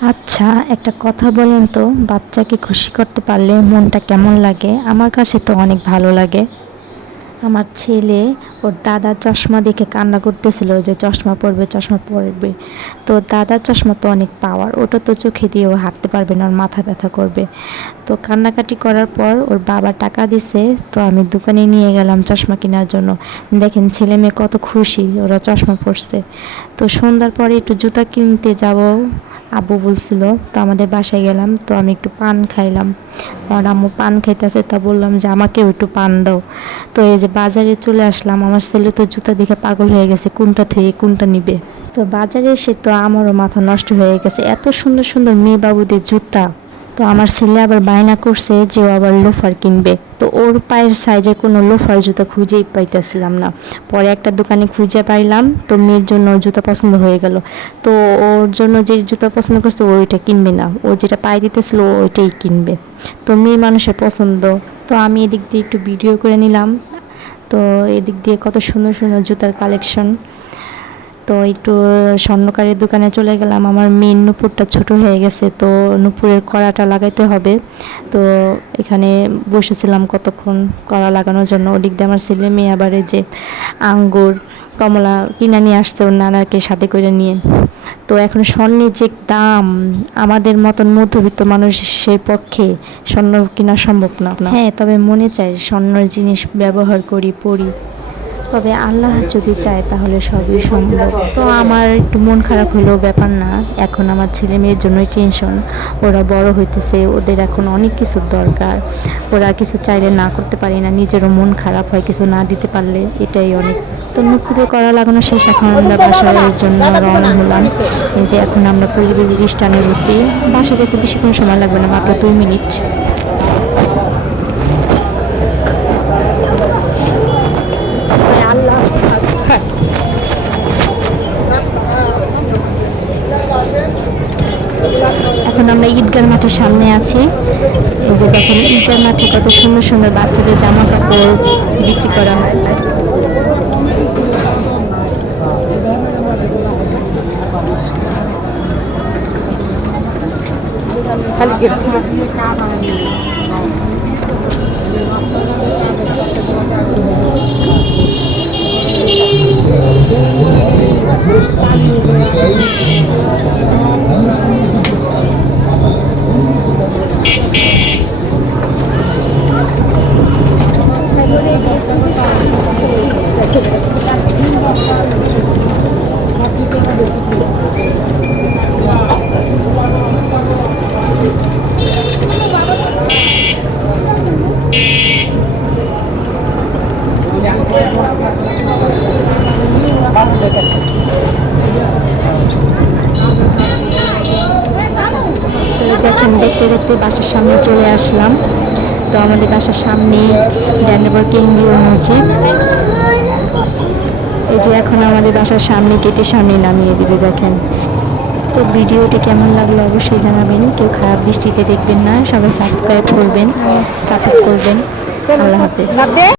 আচ্ছা একটা কথা বলেন তো, বাচ্চাকে খুশি করতে পারলে মনটা কেমন লাগে? আমার কাছে তো অনেক ভালো লাগে। আমার ছেলে, ওর দাদার চশমা দেখে কান্না করতেছিল যে চশমা পরবে চশমা পরবে। তো দাদার চশমা তো অনেক পাওয়ার, ওটা তো চোখে দিয়ে ও হাঁটতে পারবে না, ওর মাথা ব্যথা করবে। তো কান্নাকাটি করার পর ওর বাবা টাকা দিছে, তো আমি দোকানে নিয়ে গেলাম চশমা কেনার জন্য। দেখেন ছেলে মেয়ে কত খুশি, ওরা চশমা পরছে। তো সন্ধ্যার পরে একটু জুতা কিনতে যাব। আব্বু বলছিল, তো আমাদের বাসায় গেলাম, তো আমি একটু পান খাইলাম। আর আম্মু পান খাইতেছে, তা বললাম যে, আমাকেও একটু পান দাও। তো এই যে বাজারে চলে আসলাম, আমার ছেলে তো জুতা দেখে পাগল হয়ে গেছে, কোনটা থেকে কোনটা নিবে? তো বাজারে এসে তো আমারও মাথা নষ্ট হয়ে গেছে, এত সুন্দর সুন্দর মেয়ে বাবুদের জুতা। তো আমার ছেলে আবার বায়না করছে যে ও আবার লোফার কিনবে। তো ওর পায়ের সাইজে কোনো লোফার জুতো খুঁজেই পাইতেছিলাম না। পরে একটা দোকানে খুঁজে পাইলাম, তো মেয়ের জন্য জুতো পছন্দ হয়ে গেল। তো ওর জন্য যে জুতো পছন্দ করছে ওইটা কিনবে না। ও যেটা পায়ে দিতেছিল ওইটাই কিনবে। তো মেয়ে মানুষের পছন্দ। তো আমি এদিক দিয়ে একটু ভিডিও করে নিলাম। তো এদিক দিয়ে কত সুন্দর সুন্দর জুতার কালেকশন তো একটু স্বর্ণকারের দোকানে চলে গেলাম। আমার মেন নুপুরটা ছোট হয়ে গেছে তো নুপুরের কড়াটা লাগাইতে হবে। তো এখানে বসেছিলাম কতক্ষণ কড়া লাগানোর জন্য। ওদিক দিয়ে আমার ছেলে মেয়ে আবার যে আঙ্গুর কমলা কিনা নিয়ে আসছে ওর নানাকে সাথে করে নিয়ে। তো এখন স্বর্ণের যে দাম আমাদের মতন মধ্যবিত্ত মানুষের পক্ষে স্বর্ণ কেনা সম্ভব না। হ্যাঁ তবে মনে চায় স্বর্ণের জিনিস ব্যবহার করি পরি তবে আল্লাহ যদি চায় তাহলে সবই সম্ভব। তো আমার একটু মন খারাপ হলেও ব্যাপার না। এখন আমার ছেলে মেয়ের জন্যই টেনশন ওরা বড় হইতেছে, ওদের এখন অনেক কিছুর দরকার। ওরা কিছু চাইলে না করতে পারি না, নিজেরও মন খারাপ হয় কিছু না দিতে পারলে। এটাই অনেক। তো নুপুরে করা লাগানো শেষ, এখন আমরা বাসার জন্য রওনা হলাম। যে এখন আমরা পল্লীবিদ্যুৎ স্টানে বসি বাসা যেতে বেশিক্ষণ সময় লাগবে না, মাত্র দুই মিনিট। এখন আমরা ঈদগার মাঠের সামনে আছি। এই যে দেখেন, ঈদগার মাঠে কত সুন্দর সুন্দর বাচ্চাদের জামা কাপড় বিক্রি করা হয়। তো দেখেন দেখতে দেখতে বাসার সামনে চলে আসলাম। তো আমাদের বাসার সামনে ড্যান্ডাবর কেন্দ্রীয় মসজিদ। এই যে এখন আমাদের বাসার সামনে গেটের সামনে নামিয়ে দিবে, দেখেন। তো ভিডিওটি কেমন লাগল অবশ্যই জানাবেন। কেউ খারাপ দৃষ্টিতে দেখবেন না, সবাই সাবস্ক্রাইব করবেন, সাপোর্ট করবেন। আল্লাহ হাফেজ।